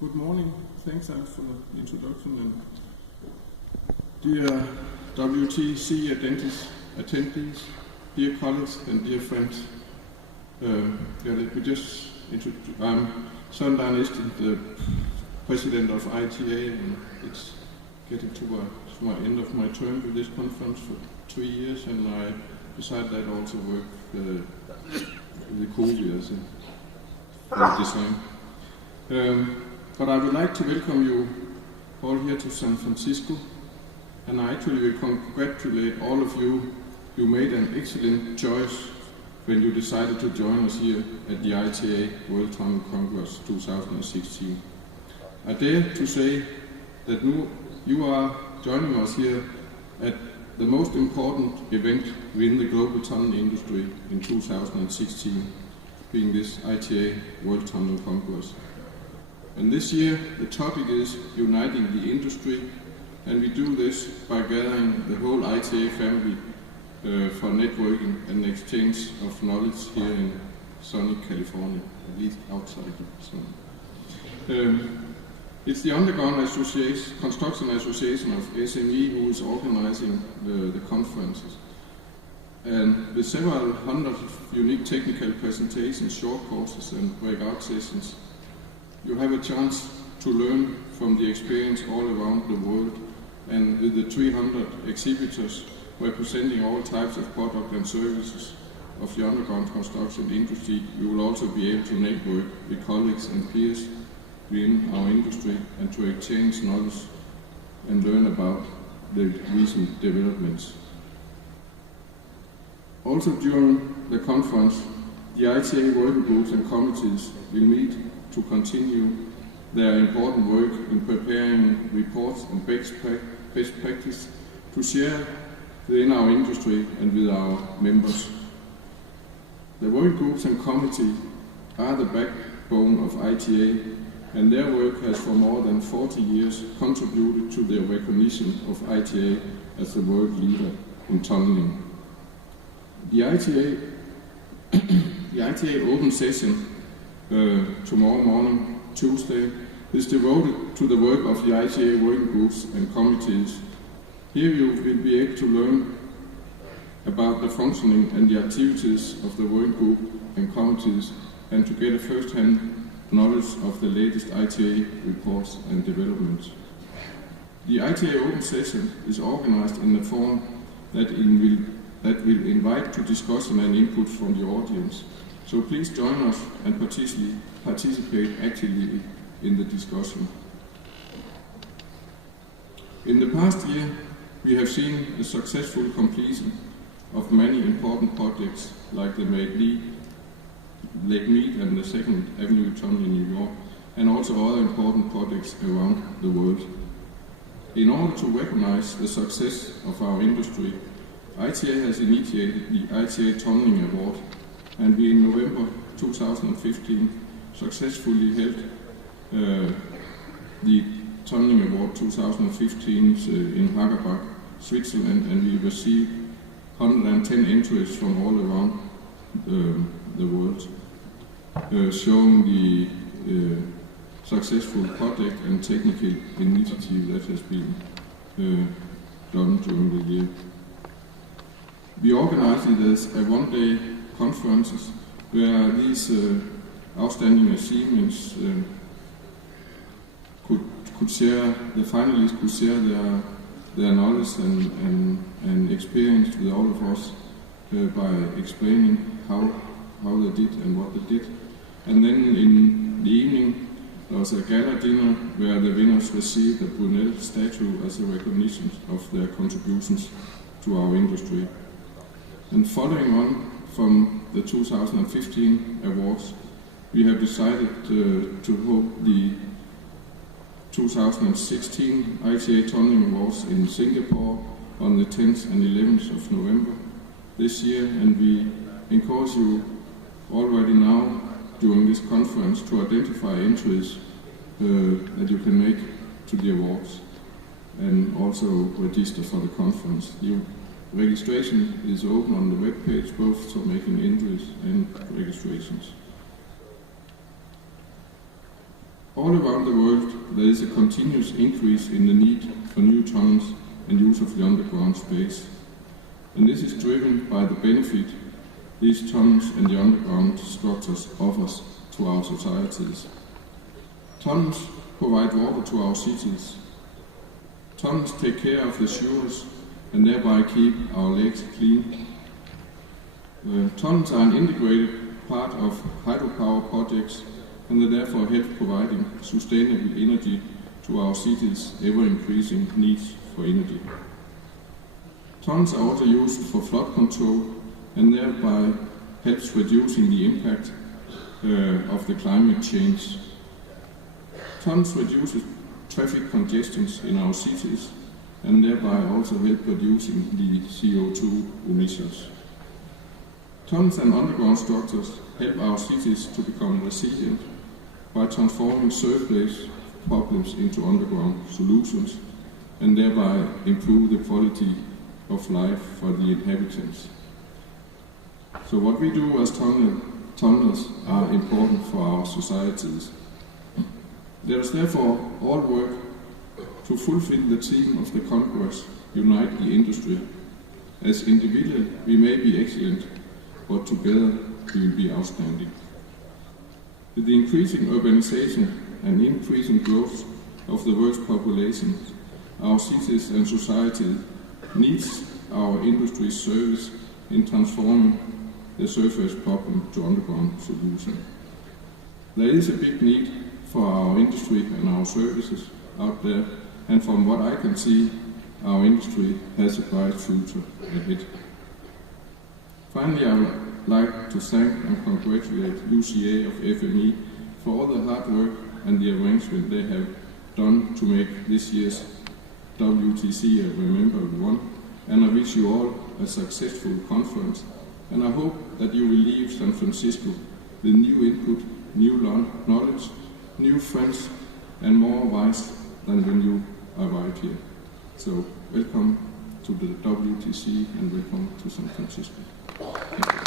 Good morning. Thanks, Alex, for the introduction. And dear WTC attendees, dear colleagues, and dear friends, let me just introduce. I'm Soren, the president of ITA, and it's getting to my end of my term with this conference for 2 years, and I decided I'd also work with the COVID as a design. But I would like to welcome you all here to San Francisco, and I actually will congratulate all of you. You made an excellent choice when you decided to join us here at the ITA World Tunnel Congress 2016. I dare to say that you are joining us here at the most important event within the global tunnel industry in 2016, being this ITA World Tunnel Congress. And this year the topic is uniting the industry, and we do this by gathering the whole ITA family for networking and exchange of knowledge here in sunny California, at least outside of sunny. It's the Underground Construction Association of SME who is organizing the conferences. And with several hundred unique technical presentations, short courses and breakout sessions, you have a chance to learn from the experience all around the world. And with the 300 exhibitors representing all types of products and services of the underground construction industry, you will also be able to network with colleagues and peers within our industry and to exchange knowledge and learn about the recent developments. Also during the conference, the ITA working groups and committees will meet to continue their important work in preparing reports and best practice to share within our industry and with our members. The working groups and committee are the backbone of ITA, and their work has for more than 40 years contributed to the recognition of ITA as the world leader in tunneling. The ITA open session tomorrow morning, Tuesday, is devoted to the work of the ITA working groups and committees. Here you will be able to learn about the functioning and the activities of the working group and committees, and to get a first-hand knowledge of the latest ITA reports and developments. The ITA open session is organized in a form that will invite to discussion and input from the audience. So please join us and participate actively in the discussion. In the past year, we have seen the successful completion of many important projects like the Lake Mead and the 2nd Avenue Tunnel in New York, and also other important projects around the world. In order to recognize the success of our industry, ITA has initiated the ITA Tunneling Award, and we in November 2015 successfully held the Tunneling Award 2015 in Hagerbach, Switzerland, and we received 110 entries from all around the world, showing the successful project and technical initiative that has been done during the year. We organized it as a one-day conferences where these outstanding achievements could share, the finalists could share their knowledge and experience with all of us by explaining how they did and what they did. And then in the evening there was a gala dinner where the winners received a Brunel statue as a recognition of their contributions to our industry. And following on from the 2015 awards, we have decided to hold the 2016 ITA Tunneling Awards in Singapore on the 10th and 11th of November this year, and we encourage you already now during this conference to identify entries that you can make to the awards and also register for the conference. The registration is open on the web page, both for making entries and registrations. All around the world, there is a continuous increase in the need for new tunnels and use of the underground space. And this is driven by the benefit these tunnels and the underground structures offers to our societies. Tunnels provide water to our cities. Tunnels take care of the sewers and thereby keep our lakes clean. Tunnels are an integrated part of hydropower projects and they therefore help providing sustainable energy to our cities' ever-increasing needs for energy. Tunnels are also used for flood control and thereby helps reducing the impact of the climate change. Tunnels reduce traffic congestions in our cities and thereby also help reducing the CO2 emissions. Tunnels and underground structures help our cities to become resilient by transforming surface problems into underground solutions and thereby improve the quality of life for the inhabitants. So what we do as tunnelers are important for our societies. There is therefore all work to fulfill the theme of the Congress, Unite the Industry. As individuals we may be excellent, but together we will be outstanding. With the increasing urbanization and increasing growth of the world's population, our cities and society needs our industry's service in transforming the surface problem to underground solution. There is a big need for our industry and our services out there, and from what I can see, our industry has a bright future ahead. Finally, I would like to thank and congratulate UCA of FME for all the hard work and the arrangement they have done to make this year's WTC a remembered one, and I wish you all a successful conference, and I hope that you will leave San Francisco with new input, new knowledge, new friends, and more wise than when you arrived here. So welcome to the WTC and welcome to San Francisco. Thank you.